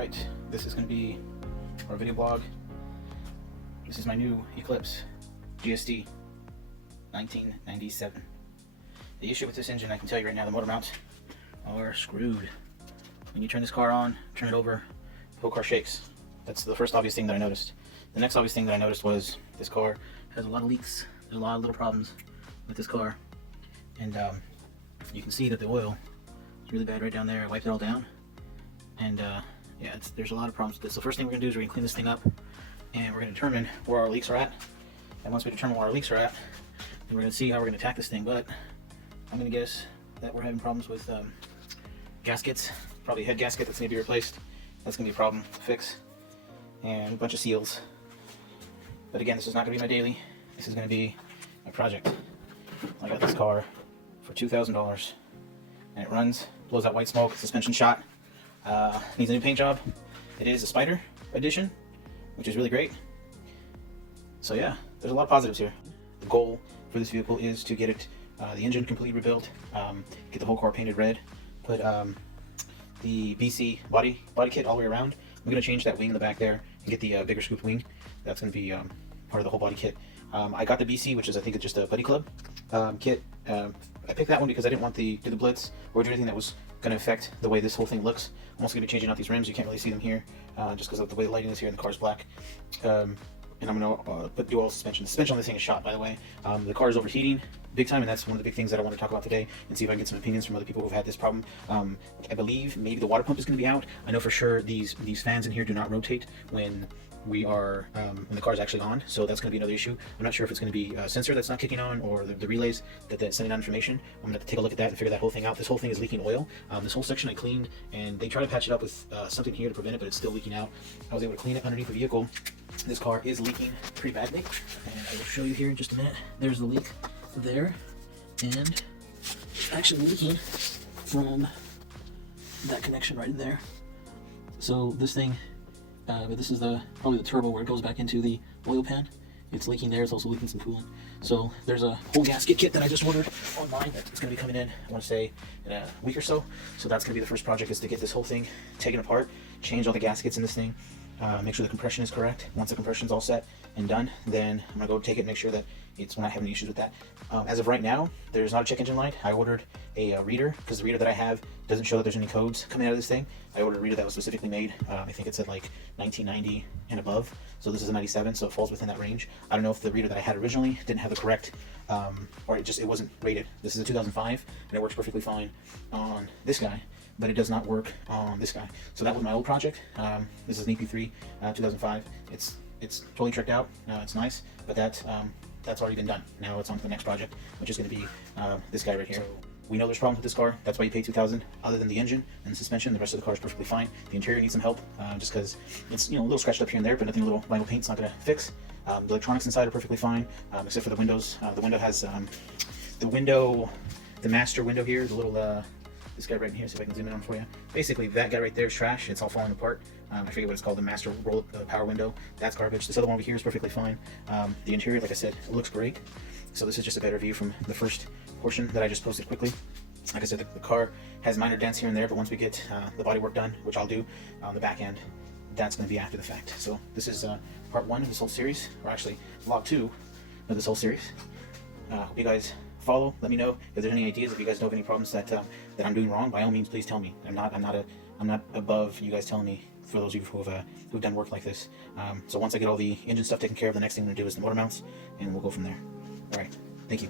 Alright, this is going to be our video blog. This is my new Eclipse GST 1997. The issue with this engine, I can tell you right now, the motor mounts are screwed. When you turn this car on, turn it over, the whole car shakes. That's the first obvious thing that I noticed. The next obvious thing that I noticed was this car has a lot of leaks. There's a lot of little problems with this car. And you can see that the oil is really bad right down there. I wiped it all down. And yeah, there's a lot of problems with this. So first thing we're going to do is we're going to clean this thing up. And we're going to determine where our leaks are at. And once we determine where our leaks are at, then we're going to see how we're going to attack this thing. But I'm going to guess that we're having problems with gaskets. Probably a head gasket that's going to be replaced. That's going to be a problem to fix. And a bunch of seals. But again, this is not going to be my daily. This is going to be my project. I got this car for $2,000. And it runs, blows out white smoke, suspension shot. Needs a new paint job. It is a Spyder edition, which is really great. So yeah, there's a lot of positives here. The goal for this vehicle is to get it, the engine completely rebuilt, get the whole car painted red, put the BC body kit all the way around. I'm going to change that wing in the back there and get the bigger scoop wing. That's going to be part of the whole body kit. I got the BC, which is I think it's just a Buddy Club kit. I picked that one because I didn't want to do the blitz or do anything that was going to affect the way this whole thing looks. I'm also going to be changing out these rims. You can't really see them here just because of the way the lighting is here and the car's black. And I'm going to put dual suspension. The suspension on this thing is shot, by the way. The car is overheating big time, and that's one of the big things that I want to talk about today and see if I can get some opinions from other people who've had this problem. I believe maybe the water pump is going to be out. I know for sure these fans in here do not rotate when we are when the car is actually on, so that's going to be another issue. I'm not sure if it's going to be a sensor that's not kicking on or the relays that's sending out information. I'm going to have to take a look at that and figure that whole thing out. This whole thing is leaking oil. This whole section I cleaned, and they try to patch it up with something here to prevent it, but it's still leaking out. I was able to clean it underneath the vehicle. This car is leaking pretty badly, and I will show you here in just a minute. There's the leak there, and it's actually leaking from that connection right in there. So this thing, but this is probably the turbo where it goes back into the oil pan. It's leaking there. It's also leaking some coolant. So there's a whole gasket kit that I just ordered online that's going to be coming in, I want to say, in a week or so. So that's going to be the first project, is to get this whole thing taken apart, change all the gaskets in this thing, make sure the compression is correct. Once the compression is all set and done, then I'm going to go take it and make sure that we're not having any issues with that. As of right now, there's not a check engine light. I ordered a reader because the reader that I have doesn't show that there's any codes coming out of this thing. I ordered a reader that was specifically made. I think it's at like 1990 and above. So this is a 97, so it falls within that range. I don't know if the reader that I had originally didn't have the correct, or it wasn't rated. This is a 2005, and it works perfectly fine on this guy, but it does not work on this guy. So that was my old project. This is an EP3 2005. It's totally tricked out. It's nice, but that's already been done. Now it's on to the next project, which is going to be this guy right here. So we know there's problems with this car. That's why you pay $2,000. Other than the engine and the suspension, the rest of the car is perfectly fine. The interior needs some help, just because it's a little scratched up here and there, but nothing a little vinyl paint's not going to fix. The electronics inside are perfectly fine, except for the windows. The window has the master window here, the little this guy right here. See if I can zoom in on for you. Basically, that guy right there is trash. It's all falling apart. I forget what it's called, the master roll power window. That's garbage. This other one over here is perfectly fine. The interior, like I said, it looks great. So this is just a better view from the first portion that I just posted quickly. Like I said, the car has minor dents here and there, but once we get the body work done, which I'll do on the back end, that's going to be after the fact. So this is part 1 of this whole series, or actually vlog 2 of this whole series. Hope you guys follow. Let me know if there's any ideas. If you guys know of any problems that I'm doing wrong, by all means, please tell me. I'm not above you guys telling me, for those of you who've done work like this. So once I get all the engine stuff taken care of, the next thing I'm going to do is the motor mounts, and we'll go from there. All right. Thank you.